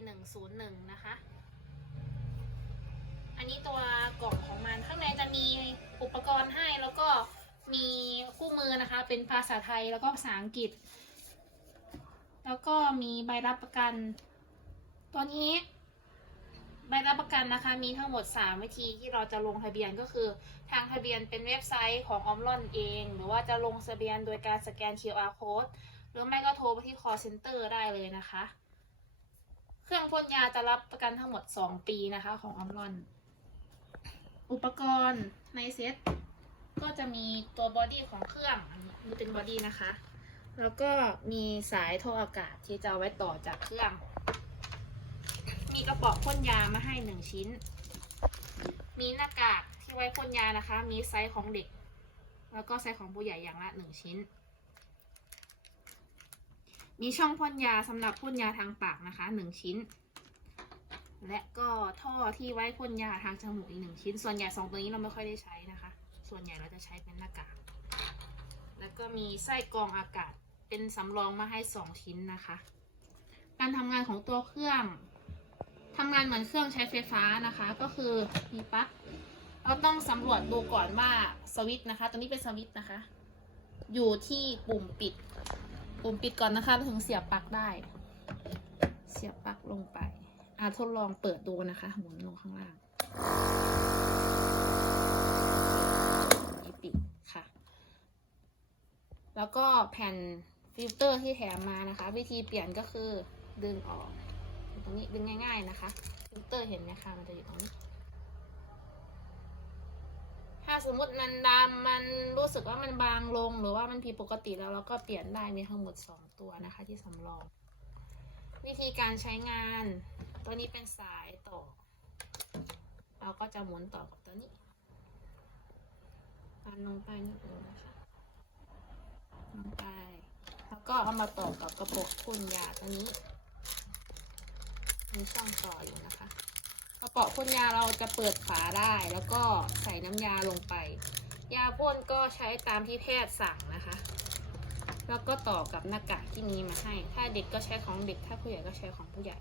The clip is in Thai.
รุ่น NEC 101 นะคะ อันนี้ตัวกล่องของมันข้างในจะมีอุปกรณ์ให้แล้วก็มีคู่มือนะคะ เป็นภาษาไทยแล้วก็ภาษาอังกฤษ แล้วก็มีใบรับประกัน ตัวนี้ใบรับประกันนะคะมีทั้งหมด 3 วิธีที่เราจะลงทะเบียนก็คือ ทางทะเบียนเป็นเว็บไซต์ของออมลอนเอง หรือว่าจะลงทะเบียนโดยการสแกน QR code หรือไม่ก็โทรไปที่ call center ได้เลยนะคะ เครื่องพ่นยาจะรับประกันทั้งหมด 2 ปีนะคะของออมลอน อุปกรณ์ในเซ็ตก็จะมีตัวบอดี้ของเครื่องอันนี้นี่เป็นบอดี้นะคะ แล้วก็มีสายโทรอากาศที่จะไว้ต่อจากเครื่อง มีกระป๋องพ่นยามาให้หนึ่งชิ้น มีหน้ากากที่ไว้พ่นยานะคะ มีไซส์ของเด็ก แล้วก็ไซส์ของผู้ใหญ่อย่างละหนึ่งชิ้น มีช่องพ่นยาสำหรับพ่นยาทางปากนะคะหนึ่งชิ้น และก็ท่อที่ไว้พ่นยาทางจมูกอีกหนึ่งชิ้น ส่วนใหญ่สองตัวนี้เราไม่ค่อยได้ใช้นะคะ ส่วนใหญ่เราจะใช้เป็นหน้ากากแล้วก็มีไส้กรองอากาศเป็นสำรองมาให้สองชิ้นนะคะ การทำงานของตัวเครื่องทำงานเหมือนเครื่องใช้ไฟฟ้านะคะ ก็คือมีปลั๊กเราต้องสำรวจดูก่อนว่าสวิตช์นะคะ ตัวนี้เป็นสวิตช์นะคะ อยู่ที่ปุ่มปิด ปุ่มปิดก่อนนะคะเราถึงเสียบปลั๊กได้ เสียบปลั๊กลงไป อะทดลองเปิดดูนะคะ หมุนลงข้างล่างนี่ปิดค่ะ แล้วก็แผ่นฟิลเตอร์ที่แถมมานะคะ วิธีเปลี่ยนก็คือดึงออก ตรงนี้ดึงง่าย ๆนะคะ ฟิลเตอร์เห็นไหมคะมันจะอยู่ตรงนี้ สมมติมันดำมันรู้สึกว่ามันบางลงหรือว่ามันผิดปกติแล้วเราก็เปลี่ยนได้มีทั้งหมด 2 ตัวนะคะที่สำรอง วิธีการใช้งาน ตัวนี้เป็นสายต่อ เราก็จะหมุนต่อกับตัวนี้ปันลงไปนิดนึงนะคะลงไป แล้วก็เอามาต่อกับกระปุกพ่นยาตัวนี้มีช่องต่ออยู่นะคะ กระเป๋าพ่นยาเราจะเปิดฝาได้แล้วก็ใส่น้ำยาลงไป ยาพ่นก็ใช้ตามที่แพทย์สั่งนะคะ แล้วก็ต่อกับหน้ากากที่มีมาให้ ถ้าเด็กก็ใช้ของเด็ก ถ้าผู้ใหญ่ก็ใช้ของผู้ใหญ่